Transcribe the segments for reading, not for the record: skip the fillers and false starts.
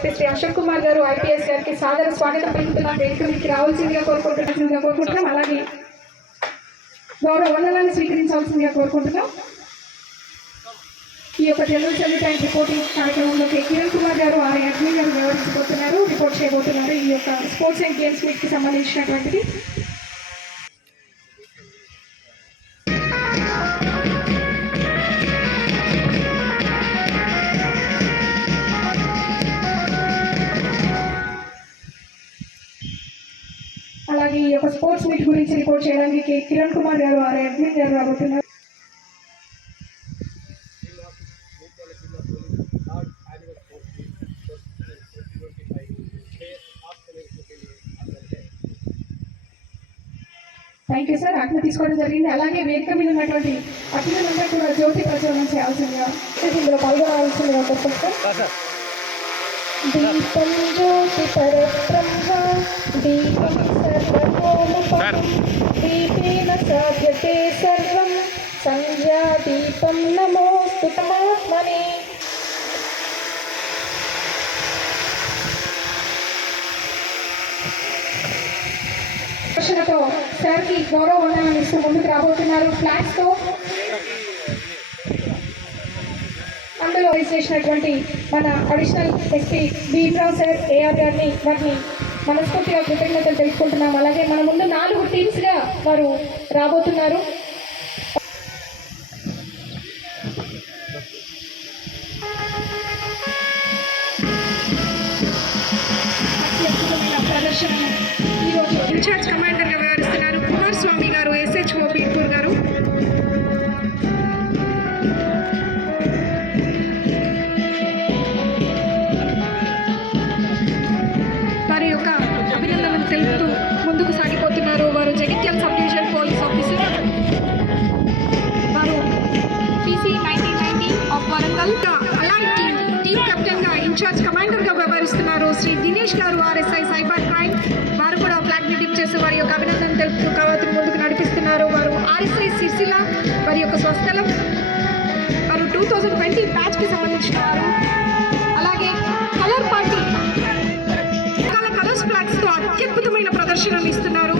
SP Shri Ashok Kumar గారు IPS గారికి సాదర స్వాగతం పలుకుతున్నాం. వేదికకి రావాల్సిందిగా కోరుకుంటున్నాం. అలాగే గౌరవ వందనాన్ని స్వీకరించాల్సిందిగా కోరుకుంటున్నాం. ఈ యొక్క జనరల్ సర్వీస్ అండ్ రిపోర్టింగ్ కార్యక్రమంలోకి కిరణ్ కుమార్ గారు అడ్మిన్ గారు వివరించబోతున్నారు, రిపోర్ట్ చేయబోతున్నారు. ఈ యొక్క స్పోర్ట్స్ అండ్ గేమ్స్ మీట్ కి సంబంధించినటువంటిది. అలాగే ఈ యొక్క స్పోర్ట్స్ మీట్ గురించి రిపోర్ట్ చేయడానికి కిరణ్ కుమార్ గారు అడ్మిన్ గారు రాబోతున్నారు. Thank you sir. ఆజ్ఞ తీసుకోవడం జరిగింది. అలాగే వేదిక మీద ఉన్నటువంటి అతిథులందరూ కూడా జ్యోతి ప్రజ్వలనం చేయాల్సిందిగా, ఇందులో పాల్గొనాల్సిందిగా కోరుకుంటాం. దీపం జ్యోతి పరబ్రహ్మ దీపం సర్వతోముఖం దీపేన సాధ్యతే సర్వం సంధ్యా దీపం నమోస్తు పరమాత్మనే. ప్రదర్శనతో సార్కి గౌరవ వందనాలు ఇస్తూ ముందుకు రాబోతున్నారు ఫ్లాగ్స్ తో. అందులో చేసినటువంటి మన additional SP Bhimarao sir AR గారిని వారిని మనస్ఫూర్తిగా కృతజ్ఞతలు తెలుసుకుంటున్నాం. అలాగే మన ముందు 4 టీమ్స్గా వారు రాబోతున్నారు. ప్రదర్శన ఈరోజు ఇన్ఛార్జ్ కమాండర్గా వ్యవహరిస్తున్నారు కుమార్ స్వామి గారు, SHO బీర్పూర్ గారు. వారి యొక్క అభినందనలు తెలుపుతూ ముందుకు సాగిపోతున్నారు. వారు Jagtial sub division police officer, వారు PC 1990 ఆఫ్ వరంగల్. అలాంటి టీమ్ కెప్టెన్ గా ఇన్ఛార్జ్ కమాండర్ గా వ్యవహరిస్తున్నారు శ్రీ దినేష్ గారు, RSI సైబర్ క్రైమ్. వారు కూడా ఫ్లాగ్ ని డిప్ చేసి వారి యొక్క అభినందన తెలుపుతూ కవాతును ముందుకు నడిపిస్తున్నారు. వారు RSI సిరిసిల్ల వారి యొక్క స్వస్థలం. వారు 2020 బ్యాచ్ కి సంబంధించిన వారు. అలాగే కలర్ పార్టీ కలర్స్ ఫ్లాగ్స్ తో అత్యద్భుతమైన ప్రదర్శనలు ఇస్తున్నారు.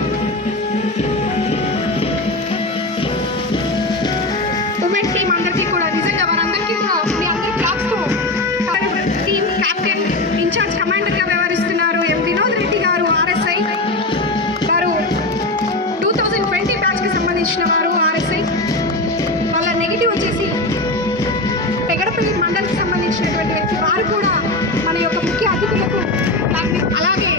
ఉమెన్ టీం అందరికీ కూడా నిజంగా వారందరికీ కూడా మీ అందరి ఫ్లాగ్స్ తో టీమ్ కెప్టెన్ ఇన్ఛార్జ్ కమాండర్ గా వ్యవహరిస్తున్నారు M వినోద్ రెడ్డి గారు, RSI. వారు 2020 బ్యాచ్ కి సంబంధించిన వారు RSI. వాళ్ళ నెగిటివ్ వచ్చేసి పెగడపల్లి మండలికి సంబంధించినటువంటి వ్యక్తి. వారు కూడా మన యొక్క ముఖ్య అతిథులకు. అలాగే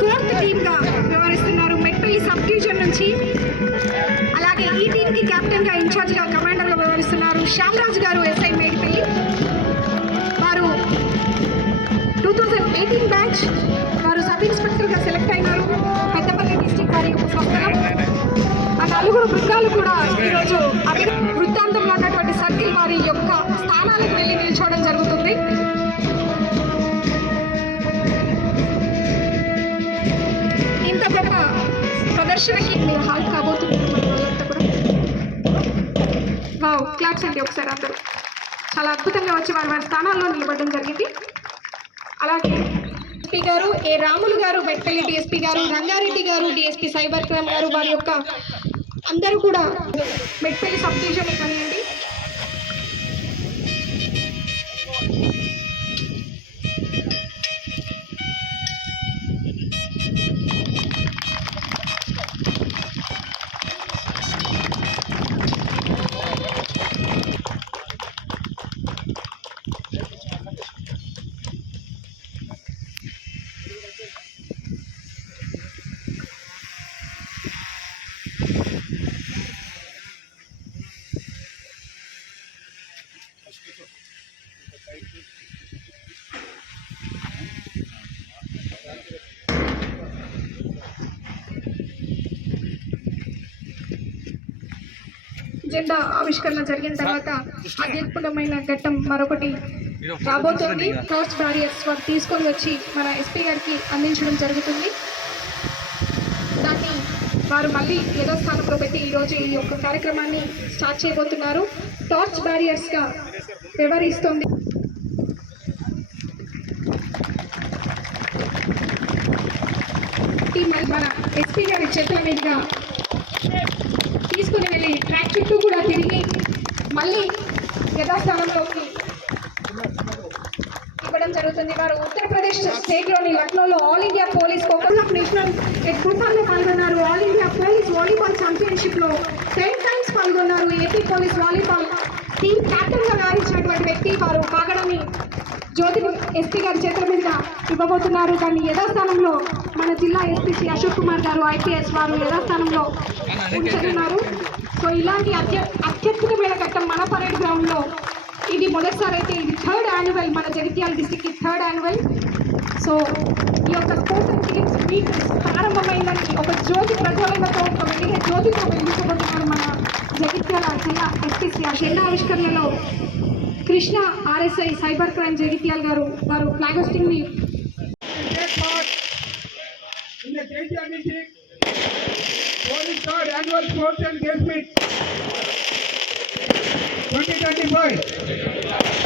4th టీమ్ గా వ్యవహరిస్తున్నారు మెట్పల్లి సబ్ డివిజన్ నుంచి. అలాగే ఈ టీమ్ కి కెప్టెన్ గా ఇన్ఛార్జ్ గా కమాండర్ గా వ్యవహరిస్తున్నారు శ్యామరాజు గారు, SI మేడిపల్లి. వారు 2018 బ్యాచ్. వారు సబ్ ఇన్స్పెక్టర్ గా సెలెక్ట్ అయినారు పెద్దపల్లి డిస్ట్రిక్ట్. వారి యొక్క స్వస్థలం. ఆ 4 బృందాలు కూడా ఈరోజు వృత్తాంతంలో ఉన్నటువంటి సర్కిల్ వారి యొక్క స్థానాలకు వెళ్ళి నిల్చోవడం జరుగుతుంది. ఇంత గొప్ప ప్రదర్శనకి మీరు హాల్ కాబోతున్నారు మన వాళ్ళంతా కూడా. వావ్, క్లాప్స్ అండి ఒకసారి అందరూ. చాలా అద్భుతంగా వచ్చి వారి స్థానాల్లో నిలబడడం జరిగింది. అలాగే SP గారు రాములు గారు, మెట్పల్లి DSP గారు, రంగారెడ్డి గారు DSP సైబర్ క్రైమ్ గారు, వారి యొక్క అందరూ కూడా మెట్పల్లి సబ్ డివిజన్ కానివ్వండి. జెండా ఆవిష్కరణ జరిగిన తర్వాత అత్యద్భుతమైన ఘట్టం మరొకటి రాబోతోంది. టార్చ్ బ్యారియర్స్ వారు తీసుకొని వచ్చి మన SP గారికి అందించడం జరుగుతుంది. దాన్ని వారు మళ్ళీ యథాస్థానంలో పెట్టి ఈరోజు ఈ యొక్క కార్యక్రమాన్ని స్టార్ట్ చేయబోతున్నారు. టార్చ్ బ్యారియర్స్గా వ్యవహరిస్తుంది. పెట్టి మరి మన ఎస్పీ గారి చేతుల మీదుగా తీసుకుని వెళ్ళి ట్రాక్ చుట్టూ కూడా తిరిగి మళ్ళీ యథాస్థానంలోకి ఇవ్వడం జరుగుతుంది. వారు ఉత్తరప్రదేశ్ స్టేట్లోని లక్నోలో ఆల్ ఇండియా పోలీస్ కోకల్ ఆఫ్ నేషనల్ ఫుట్బాల్లో పాల్గొన్నారు. ఆల్ ఇండియా పోలీస్ వాలీబాల్ ఛాంపియన్షిప్లో 10 times పాల్గొన్నారు. ఏపీ పోలీస్ వాలీబాల్ టీమ్ క్యాప్టెన్గా వ్యవహరించినటువంటి వ్యక్తి వారు కాగడని జ్యోతిని ఎస్పీ గారి చేతుల మీదుగా ఇవ్వబోతున్నారు. దాన్ని యథాస్థానంలో మన జిల్లా ఎస్పీ శ్రీ అశోక్ కుమార్ గారు ఐపీఎస్ వారు యథాస్థానంలో ఉంచుతున్నారు. సో ఇలాంటి అత్యద్భుతమైన ఘట్టం మన పరేడ్ గ్రౌండ్లో ఇది మొదటిసారి అయితే ఇది 3rd annual మన జగిత్యాల డిస్ట్రిక్ట్కి 3rd annual. సో ఈ యొక్క స్పోర్ట్స్ అండ్ గేమ్స్ వీక్ ప్రారంభమైందని ఒక జ్యోతి ప్రజ్వలనతో ఒక వెలిగే జ్యోతితో వెలిగించబోతున్నారు మన జగిత్యాల జిల్లా ఎస్పీ శ్రీ జెండా ఆవిష్కరణలో Krishna RSI cyber crime Jagtial garu వారు ఫ్లాగ్ హోస్టింగ్ ని annual sports and games meet 2025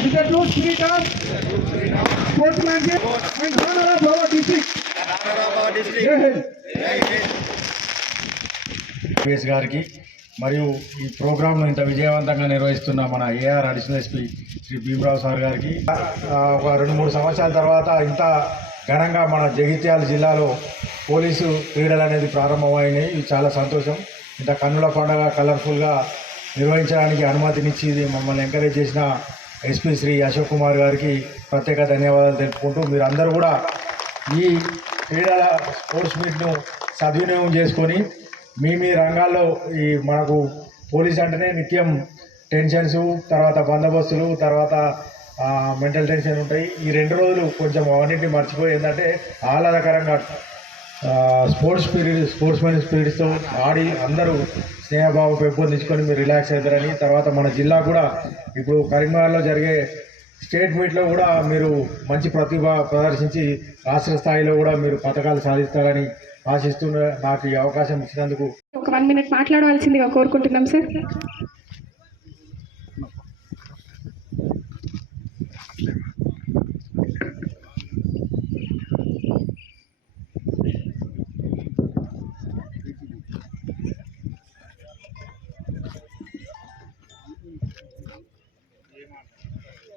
with the true spirit of sportsmanship and honor of our district. KS గారికి మరియు ఈ ప్రోగ్రాంను ఇంత విజయవంతంగా నిర్వహిస్తున్న మన AR additional SP Shri Bhimarao sir గారికి ఒక 2-3 సంవత్సరాల తర్వాత ఇంత ఘనంగా మన జగిత్యాల జిల్లాలో పోలీసు క్రీడలు అనేది ప్రారంభమైనాయి. ఇది చాలా సంతోషం. ఇంత కన్నుల పండుగ కలర్ఫుల్గా నిర్వహించడానికి అనుమతినిచ్చి మమ్మల్ని ఎంకరేజ్ చేసిన ఎస్పీ శ్రీ అశోక్ కుమార్ గారికి ప్రత్యేక ధన్యవాదాలు తెలుపుకుంటూ మీరందరూ కూడా ఈ క్రీడల స్పోర్ట్స్ మీట్ను సద్వినియోగం చేసుకొని మీ రంగాల్లో ఈ మనకు పోలీస్ అంటేనే నిత్యం టెన్షన్స్, తర్వాత బందోబస్తులు, తర్వాత మెంటల్ టెన్షన్ ఉంటాయి. ఈ 2 రోజులు కొంచెం అవన్నింటినీ మర్చిపోయి ఏంటంటే ఆహ్లాదకరంగా స్పోర్ట్స్మెన్ స్పిరిట్స్తో ఆడి అందరూ స్నేహభావం పెంపొందించుకొని మీరు రిలాక్స్ అవుతారని, తర్వాత మన జిల్లా కూడా ఇప్పుడు కరీంనగర్లో జరిగే స్టేట్ మీట్లో కూడా మీరు మంచి ప్రతిభ ప్రదర్శించి రాష్ట్ర స్థాయిలో కూడా మీరు పథకాలు సాధిస్తారని ఆశిస్తూ నాకు ఈ అవకాశం ఇచ్చినందుకు ఒక 1 minute మాట్లాడవలసిందిగా కోరుకుంటున్నాం సార్.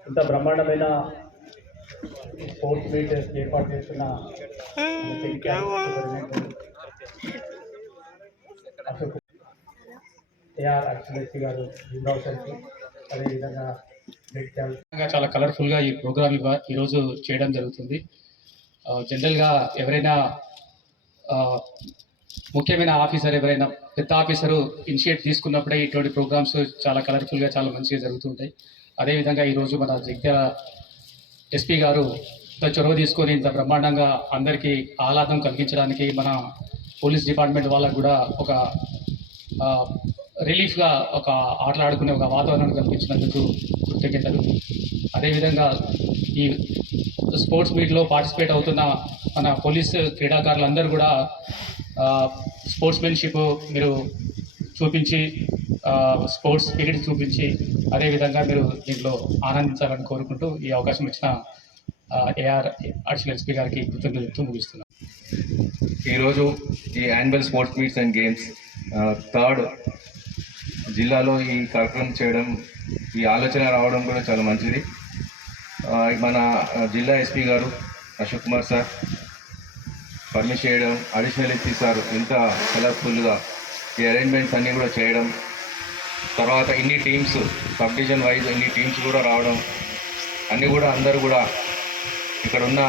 ఇంత బ్రహ్మాండమైన స్పోర్ట్స్ మీట్ ఏర్పాటు చేస్తున్న అశోక్ ఏఆర్ అడిషనల్ గారు భీమరావు సార్కి అదేవిధంగా చాలా కలర్ఫుల్గా ఈ ప్రోగ్రామ్ ఈరోజు చేయడం జరుగుతుంది. జనరల్గా ఎవరైనా ముఖ్యమైన ఆఫీసర్ ఎవరైనా పెద్ద ఆఫీసరు ఇనిషియేట్ తీసుకున్నప్పుడే ఇటువంటి ప్రోగ్రామ్స్ చాలా కలర్ఫుల్గా చాలా మంచిగా జరుగుతుంటాయి. అదేవిధంగా ఈరోజు మన జగిత్యాల ఎస్పీ గారు చొరవ తీసుకొని ఇంత బ్రహ్మాండంగా అందరికీ ఆహ్లాదం కలిగించడానికి మన పోలీస్ డిపార్ట్మెంట్ వాళ్ళకు కూడా ఒక రిలీఫ్గా ఒక ఆటలాడుకునే ఒక వాతావరణం కల్పించినందుకు కృతజ్ఞతలు. అదేవిధంగా ఈ స్పోర్ట్స్ మీట్లో పార్టిసిపేట్ అవుతున్న మన పోలీస్ క్రీడాకారులందరూ కూడా స్పోర్ట్స్మెన్షిప్ మీరు చూపించి స్పోర్ట్స్ స్పిరిట్ చూపించి అదేవిధంగా మీరు దీంట్లో ఆనందించాలని కోరుకుంటూ ఈ అవకాశం ఇచ్చిన ఏఆర్ అడిషనల్ ఎస్పీ గారికి కృతజ్ఞతలు చెప్తూ ముగిస్తున్నాను. ఈరోజు ఈ annual sports meets and games 3rd జిల్లాలో ఈ కార్యక్రమం చేయడం, ఈ ఆలోచన రావడం కూడా చాలా మంచిది. మన జిల్లా ఎస్పీ గారు అశోక్ కుమార్ సార్ పర్మిషన్ చేయడం, అడిషనల్ ఎస్పీ సార్ ఇంత కలర్ఫుల్గా ఈ అరేంజ్మెంట్స్ అన్నీ కూడా చేయడం, తర్వాత ఇన్ని టీమ్స్ సబ్ డివిజన్ వైజ్ ఇన్ని టీమ్స్ కూడా రావడం, అన్నీ కూడా అందరూ కూడా ఇక్కడ ఉన్న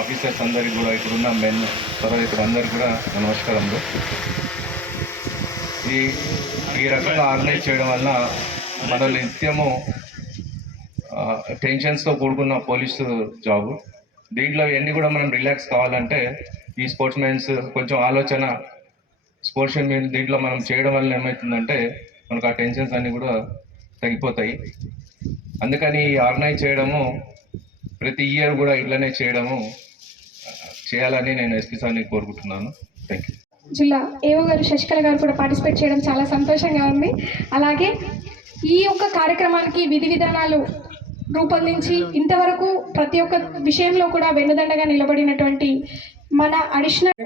ఆఫీసర్స్ అందరికీ కూడా ఇక్కడున్న మెన్ తర్వాత ఇక్కడ అందరికీ కూడా నమస్కారములు. ఈ రకంగా ఆర్గనైజ్ చేయడం వల్ల మనల్ని నిత్యము టెన్షన్స్తో కూడుకున్న పోలీసు జాబు, దీంట్లో ఇవన్నీ కూడా మనం రిలాక్స్ కావాలంటే ఈ స్పోర్ట్స్ మెన్స్ కొంచెం ఆలోచన స్పోర్ట్స్ మెన్ దీంట్లో మనం చేయడం వల్ల ఏమవుతుందంటే మనకు ఆ టెన్షన్స్ అన్నీ కూడా తగ్గిపోతాయి. అందుకని ఆర్గనైజ్ చేయడము ప్రతి ఇయర్ కూడా ఇట్లనే చేయాలని నేను ఎస్పీ సార్ని కోరుకుంటున్నాను. Thank you. జిల్లా ఏఓ గారు శశికళ గారు కూడా పార్టిసిపేట్ చేయడం చాలా సంతోషంగా ఉంది. అలాగే ఈ యొక్క కార్యక్రమానికి విధి విధానాలు రూపొందించి ఇంతవరకు ప్రతి ఒక్క విషయంలో కూడా వెన్నుదండగా నిలబడినటువంటి మన అడిషనల్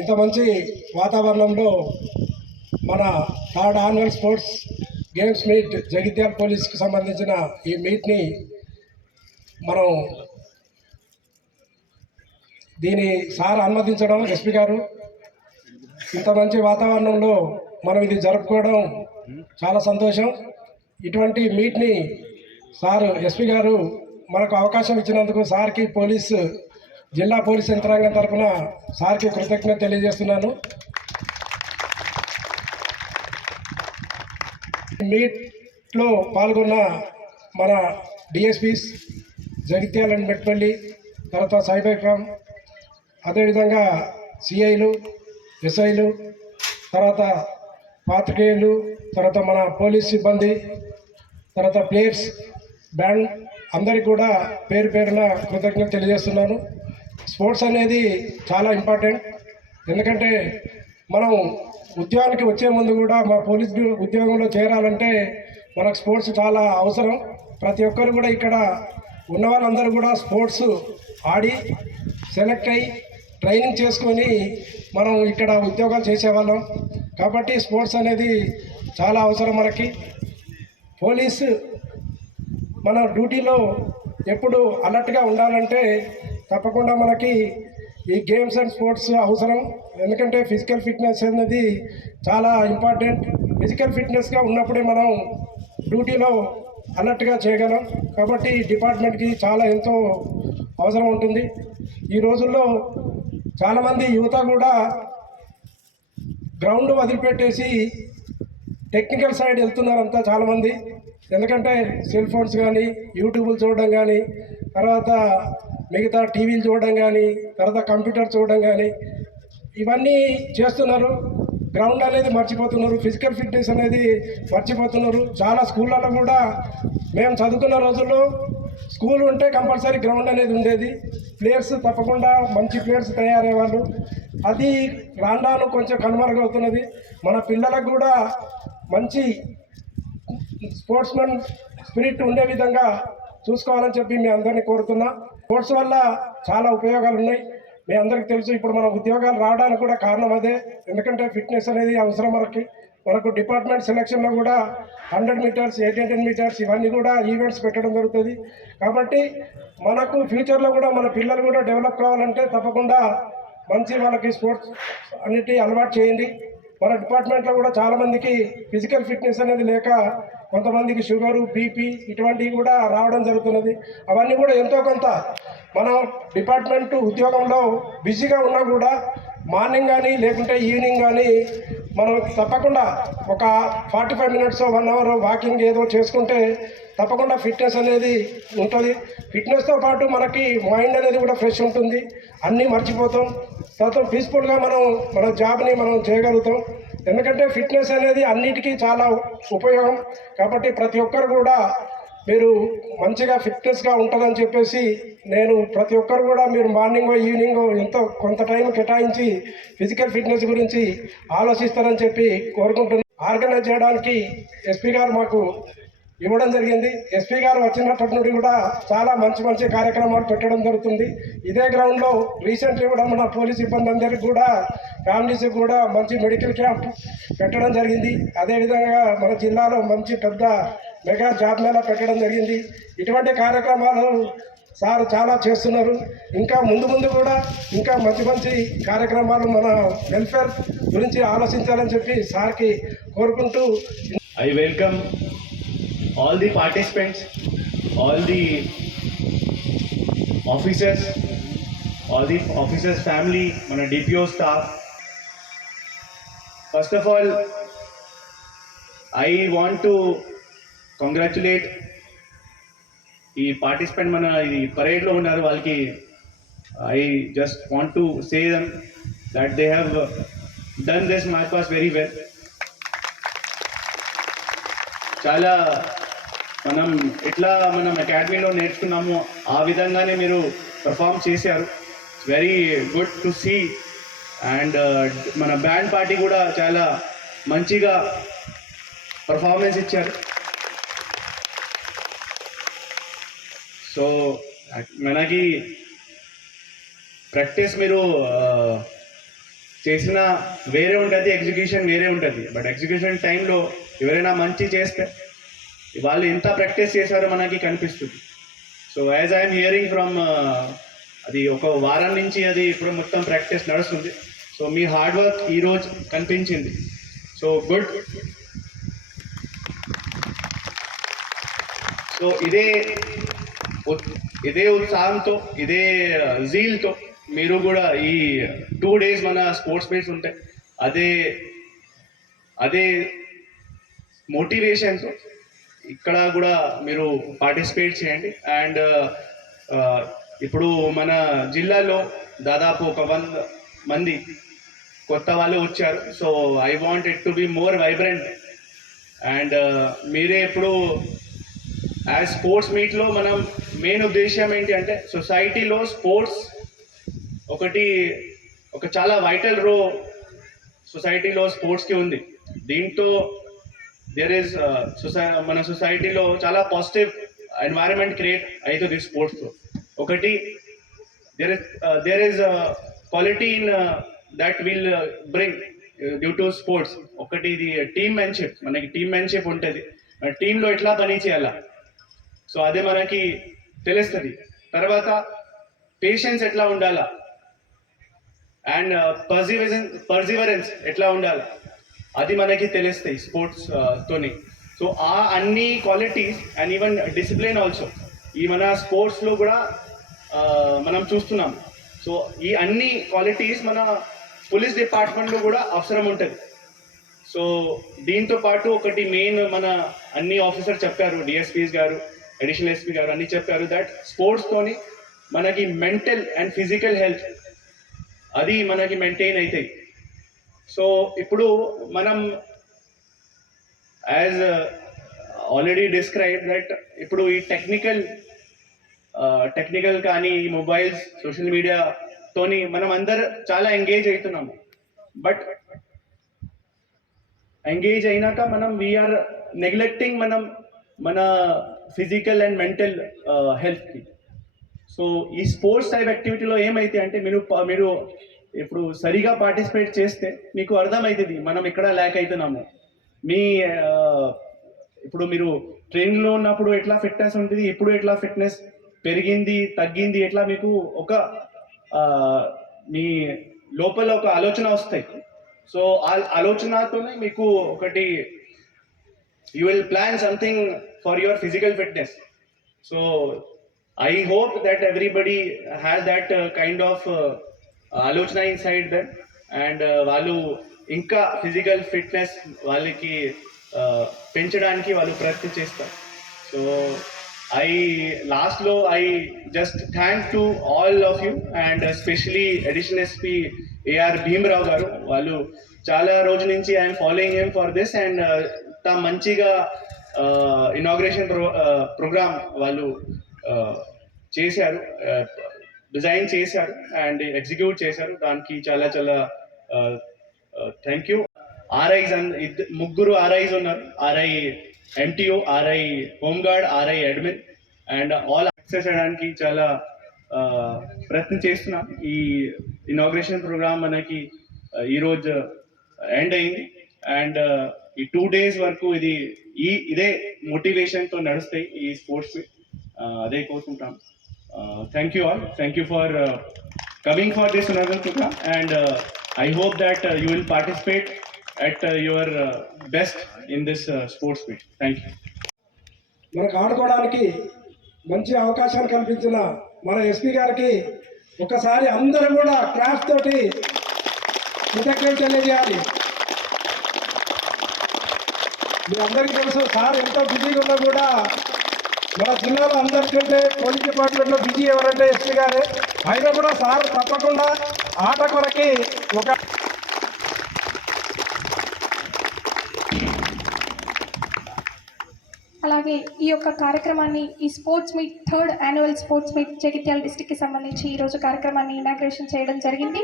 ఇంత మంచి వాతావరణంలో మన third annual sports games meet Jagtial పోలీస్కి సంబంధించిన ఈ మీట్ని మనం దీని సార్ అనుమతించడం ఎస్పీ గారు ఇంత మంచి వాతావరణంలో మనం ఇది జరుపుకోవడం చాలా సంతోషం. ఇటువంటి మీట్ని సార్ ఎస్పీ గారు మనకు అవకాశం ఇచ్చినందుకు సార్కి జిల్లా పోలీస్ యంత్రాంగం తరఫున సార్కి కృతజ్ఞత తెలియజేస్తున్నాను. మీట్లో పాల్గొన్న మన డిఎస్పీస్ జగిత్యాల అండ్ మెట్పల్లి, తర్వాత సైబర్ క్రైమ్, అదేవిధంగా సిఐలు, ఎస్ఐలు, తర్వాత పాత్రికేయులు, తర్వాత మన పోలీస్ సిబ్బంది, తర్వాత ప్లేయర్స్, బ్యాండ్ అందరికీ కూడా పేరు పేరున కృతజ్ఞత తెలియజేస్తున్నాను. స్పోర్ట్స్ అనేది చాలా ఇంపార్టెంట్. ఎందుకంటే మనం ఉద్యోగానికి వచ్చే ముందు కూడా మా పోలీస్ ఉద్యోగంలో చేరాలంటే మనకు స్పోర్ట్స్ చాలా అవసరం. ప్రతి ఒక్కరు కూడా ఇక్కడ ఉన్న వాళ్ళందరూ కూడా స్పోర్ట్స్ ఆడి సెలెక్ట్ అయ్యి ట్రైనింగ్ చేసుకొని మనం ఇక్కడ ఉద్యోగాలు చేసేవాళ్ళం. కాబట్టి స్పోర్ట్స్ అనేది చాలా అవసరం మనకి. పోలీసు మన డ్యూటీలో ఎప్పుడు అలర్ట్గా ఉండాలంటే తప్పకుండా మనకి ఈ గేమ్స్ అండ్ స్పోర్ట్స్ అవసరం. ఎందుకంటే ఫిజికల్ ఫిట్నెస్ అనేది చాలా ఇంపార్టెంట్. ఫిజికల్ ఫిట్నెస్గా ఉన్నప్పుడే మనం డ్యూటీలో అలర్ట్గా చేయగలం. కాబట్టి డిపార్ట్మెంట్కి చాలా ఎంతో అవసరం ఉంటుంది. ఈ రోజుల్లో చాలామంది యువత కూడా గ్రౌండ్ వదిలిపెట్టేసి టెక్నికల్ సైడ్ వెళ్తున్నారంతా చాలామంది. ఎందుకంటే సెల్ ఫోన్స్ కానీ, యూట్యూబ్లు చూడడం కానీ, తర్వాత మిగతా టీవీలు చూడడం కానీ, తర్వాత కంప్యూటర్ చూడడం కానీ ఇవన్నీ చేస్తున్నారు. గ్రౌండ్ అనేది మర్చిపోతున్నారు, ఫిజికల్ ఫిట్నెస్ అనేది మర్చిపోతున్నారు. చాలా స్కూళ్ళలో కూడా మేము చదువుకున్న రోజుల్లో స్కూల్ ఉంటే కంపల్సరీ గ్రౌండ్ అనేది ఉండేది. ప్లేయర్స్ తప్పకుండా మంచి ప్లేయర్స్ తయారయ్యేవాళ్ళు. అది రాను కొంచెం కనుమరుగవుతున్నది. మన పిల్లలకు కూడా మంచి స్పోర్ట్స్మెన్ స్పిరిట్ ఉండే విధంగా చూసుకోవాలని చెప్పి మీ అందరినీ కోరుతున్నా. స్పోర్ట్స్ వల్ల చాలా ఉపయోగాలు ఉన్నాయి. మీ అందరికీ తెలుసు. ఇప్పుడు మన ఉద్యోగాలు రావడానికి కూడా కారణం అదే. ఎందుకంటే ఫిట్నెస్ అనేది అవసరం మనకు డిపార్ట్మెంట్ సెలక్షన్లో కూడా 100 మీటర్స్, 800 మీటర్స్ ఇవన్నీ కూడా ఈవెంట్స్ పెట్టడం జరుగుతుంది. కాబట్టి మనకు ఫ్యూచర్లో కూడా మన పిల్లలు కూడా డెవలప్ కావాలంటే తప్పకుండా మంచి వాళ్ళకి స్పోర్ట్స్ అన్నిటి అలవాటు చేయండి. మన డిపార్ట్మెంట్లో కూడా చాలామందికి ఫిజికల్ ఫిట్నెస్ అనేది లేక కొంతమందికి షుగరు, బీపీ ఇటువంటివి కూడా రావడం జరుగుతున్నది. అవన్నీ కూడా ఎంతో కొంత మనం డిపార్ట్మెంట్ ఉద్యోగంలో బిజీగా ఉన్నా కూడా మార్నింగ్ కానీ లేకుంటే ఈవినింగ్ కానీ మనం తప్పకుండా ఒక 45 మినిట్స్ 1 అవర్ వాకింగ్ ఏదో చేసుకుంటే తప్పకుండా ఫిట్నెస్ అనేది ఉంటుంది. ఫిట్నెస్తో పాటు మనకి మైండ్ అనేది కూడా ఫ్రెష్ ఉంటుంది. అన్నీ మర్చిపోతాం. తర్వాత పీస్ఫుల్గా మన జాబ్ని మనం చేయగలుగుతాం. ఎందుకంటే ఫిట్నెస్ అనేది అన్నిటికీ చాలా ఉపయోగం. కాబట్టి ప్రతి ఒక్కరు కూడా మీరు మంచిగా ఫిట్నెస్గా ఉంటుందని చెప్పేసి నేను ప్రతి ఒక్కరు కూడా మీరు మార్నింగ్ ఈవినింగ్ ఎంతో కొంత టైం కేటాయించి ఫిజికల్ ఫిట్నెస్ గురించి ఆలోచిస్తారని చెప్పి కోరుకుంటున్నాను. ఆర్గనైజ్ చేయడానికి ఎస్పీ గారు మాకు ఇవ్వడం జరిగింది. ఎస్పీ గారు వచ్చినప్పటి నుండి కూడా చాలా మంచి కార్యక్రమాలు పెట్టడం జరుగుతుంది. ఇదే గ్రౌండ్లో రీసెంట్లీ కూడా మన పోలీస్ సిబ్బంది అందరికీ కూడా ఫ్యామిలీస్కి కూడా మంచి మెడికల్ క్యాంప్ పెట్టడం జరిగింది. అదేవిధంగా మన జిల్లాలో మంచి పెద్ద మెగా జాబ్ మేళా పెట్టడం జరిగింది. ఇటువంటి కార్యక్రమాలు సార్ చాలా చేస్తున్నారు. ఇంకా ముందు కూడా ఇంకా మంచి కార్యక్రమాలు మన వెల్ఫేర్ గురించి ఆలోచించాలని చెప్పి సార్కి కోరుకుంటూ I welcome all the participants, all the officers family, mana DPO staff. First of all, I want to congratulate the participant mana parade lo unnaru valki. I just want to say them that they have done this march past very well. చాలా మనం ఎట్లా మనం అకాడమీలో నేర్చుకున్నాము ఆ విధంగానే మీరు perform చేశారు. Very good to see. And మన బ్యాండ్ పార్టీ కూడా చాలా మంచిగా పర్ఫార్మెన్స్ ఇచ్చారు. సో మనకి ప్రాక్టీస్ మీరు చేసిన వేరే ఉంటుంది, ఎగ్జిక్యూషన్ వేరే ఉంటుంది. బట్ ఎగ్జిక్యూషన్ టైంలో ఎవరైనా మంచి చేస్తే వాళ్ళు ఎంత ప్రాక్టీస్ చేశారో మనకి కనిపిస్తుంది. So as I'm hearing from అది ఒక వారం నుంచి అది ఇప్పుడు మొత్తం ప్రాక్టీస్ నడుస్తుంది. సో మీ హార్డ్ వర్క్ ఈరోజు కనిపించింది. So good. సో ఇదే ఉత్సాహంతో, ఇదే జీల్తో మీరు కూడా ఈ 2 days మన స్పోర్ట్స్ మీట్స్ ఉంటాయి, అదే మోటివేషన్తో ఇక్కడ కూడా మీరు పార్టిసిపేట్ చేయండి. అండ్ ఇప్పుడు మన జిల్లాలో దాదాపు ఒక 100 మంది కొత్త వాళ్ళు వచ్చారు. So I want it to be more vibrant. And మీరే ఇప్పుడు యాజ్ స్పోర్ట్స్ మీట్లో మనం మెయిన్ ఉద్దేశం ఏంటి అంటే సొసైటీలో స్పోర్ట్స్ ఒక చాలా వైటల్ సొసైటీలో స్పోర్ట్స్కి ఉంది. దీంతో మన సొసైటీలో చాలా పాజిటివ్ ఎన్వైరన్మెంట్ క్రియేట్ అవుతుంది స్పోర్ట్స్తో. ఒకటి there is quality in that will bring due to sports. ఒకటి ఇది టీమ్మెన్షిప్, మనకి టీమ్మెన్షిప్ ఉంటుంది, టీంలో ఎట్లా పని చేయాలా, సో అదే మనకి తెలుస్తుంది. తర్వాత పేషెన్స్ ఎట్లా ఉండాలా అండ్ పర్సివరెన్స్ ఎట్లా ఉండాలా అది మనకి తెలుస్తాయి స్పోర్ట్స్ తోని. సో ఆ అన్ని qualities and even discipline also ఈ మన స్పోర్ట్స్లో కూడా మనం చూస్తున్నాం. సో ఈ అన్ని క్వాలిటీస్ మన పోలీస్ డిపార్ట్మెంట్లో కూడా అవసరం ఉంటుంది. సో దీంతో పాటు ఒకటి మెయిన్ మన అన్ని ఆఫీసర్ చెప్పారు, డిఎస్పీస్ గారు, అడిషనల్ ఎస్పీ గారు అన్ని చెప్పారు దట్ స్పోర్ట్స్తోని మనకి మెంటల్ అండ్ ఫిజికల్ హెల్త్ అది మనకి మెయింటైన్ అవుతాయి. సో ఇప్పుడు మనం యాజ్ ఆల్రెడీ డిస్క్రైబ్ దట్ ఇప్పుడు ఈ టెక్నికల్ కానీ ఈ మొబైల్స్, సోషల్ మీడియాతోని మనం అందరు చాలా ఎంగేజ్ అవుతున్నాము. బట్ ఎంగేజ్ అయినాక మనం వీఆర్ నెగ్లెక్టింగ్ మన ఫిజికల్ అండ్ మెంటల్ హెల్త్కి. సో ఈ స్పోర్ట్స్ టైప్ యాక్టివిటీలో ఏమైతే అంటే మీరు ఇప్పుడు సరిగా పార్టిసిపేట్ చేస్తే మీకు అర్థమవుతుంది మనం ఎక్కడ ల్యాక్ అవుతున్నాము. ఇప్పుడు మీరు ట్రైనింగ్లో ఉన్నప్పుడు ఎట్లా ఫిట్నెస్ ఉంటుంది, ఇప్పుడు ఎట్లా ఫిట్నెస్ పెరిగింది తగ్గింది, ఎట్లా మీకు మీ లోపల ఒక ఆలోచన వస్తాయి. సో ఆ ఆలోచనతోనే మీకు ఒకటి you will plan something for your physical fitness. So I hope that everybody has that kind of alochana inside them and వాళ్ళు ఇంకా ఫిజికల్ ఫిట్నెస్ వాళ్ళకి పెంచడానికి వాళ్ళు ప్రయత్నం చేస్తారు. సో లాస్ట్లో I just thank to all of you and especially additional SP AR Bhimarao గారు. వాళ్ళు చాలా రోజుల నుంచి I am following him for this and మంచిగా ఇనాగ్రేషన్ ప్రోగ్రామ్ వాళ్ళు చేశారు, డిజైన్ చేశారు అండ్ ఎగ్జిక్యూట్ చేశారు. దానికి చాలా థ్యాంక్ యూ. ఆర్ఐస్ ముగ్గురు ఆర్ఐస్ ఉన్నారు, RI MTO, RI home guard, RI admin and all access చేయడానికి చాలా ప్రయత్నం చేస్తున్నాం. ఈ ఇనాగ్రేషన్ ప్రోగ్రామ్ మనకి ఈరోజు ఎండ్ అయింది అండ్ ఈ 2 days వరకు ఇదే మోటివేషన్తో నడుస్తాయి ఈ స్పోర్ట్స్. అదే కోరుకుంటాం. Thank you all, thank you for coming for this another programme and I hope that you will participate at your best in this sports meet. Thank you. మనకు ఆడుకోవడానికి మంచి అవకాశాన్ని కల్పించిన మన ఎస్పీ గారికి ఒకసారి అందరూ కూడా క్లాస్ తోటి కృతజ్ఞతలు తెలియజేయాలి. మీ అందరికీ తెలుసు సార్ ఎంతో బిజీగా ఉన్నా కూడా మన జిల్లాలో అందరికంటే పోలీస్ డిపార్ట్మెంట్లో బిజీ ఎవరంటే ఎస్పీ గారే. అయినా కూడా సార్ తప్పకుండా ఆట కొరకి ఒక అలాగే ఈ యొక్క కార్యక్రమాన్ని ఈ sports meet 3rd annual sports meet Jagtial డిస్ట్రిక్ట్కి సంబంధించి ఈరోజు కార్యక్రమాన్ని ఇనాగ్రేషన్ చేయడం జరిగింది.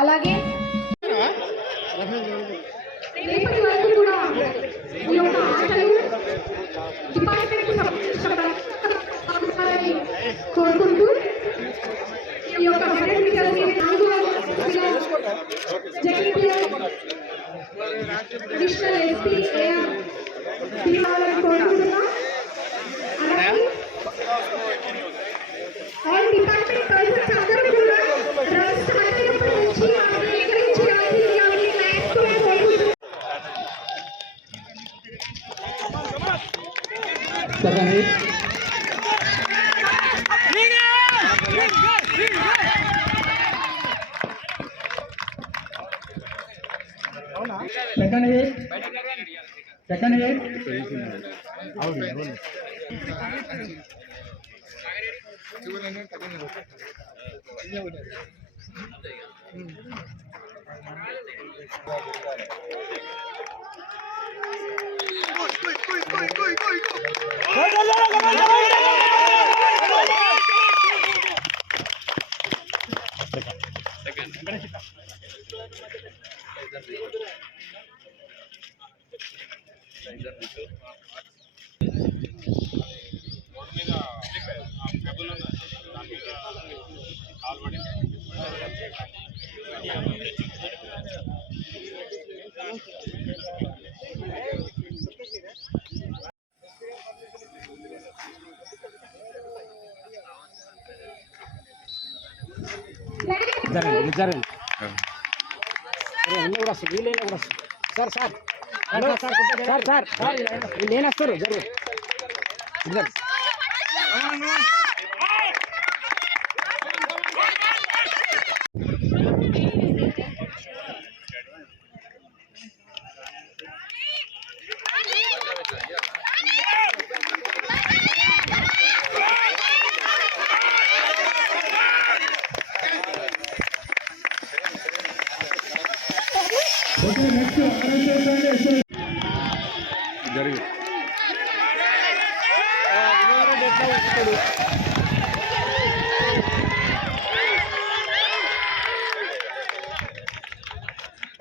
అలాగే రేపటి వరకు కూడా ఈ యొక్క ఆటలు డిపార్ట్మెంట్కి సంబంధించి కోరుకుంటూ ఈ యొక్క 100 metres Jagtial additional SP AR శ్రీరాములను కోరుకుంటున్నాం. అలాగే ఆల్ డిపార్ట్మెంట్ పర్సన్స్ అందరూ కూడా రాష్ట్ర మంత్రిత్వ నుంచి స్వీకరించడానికి క్లయింట్స్ కూడా కోరుకుంటున్నాం. జరిగింది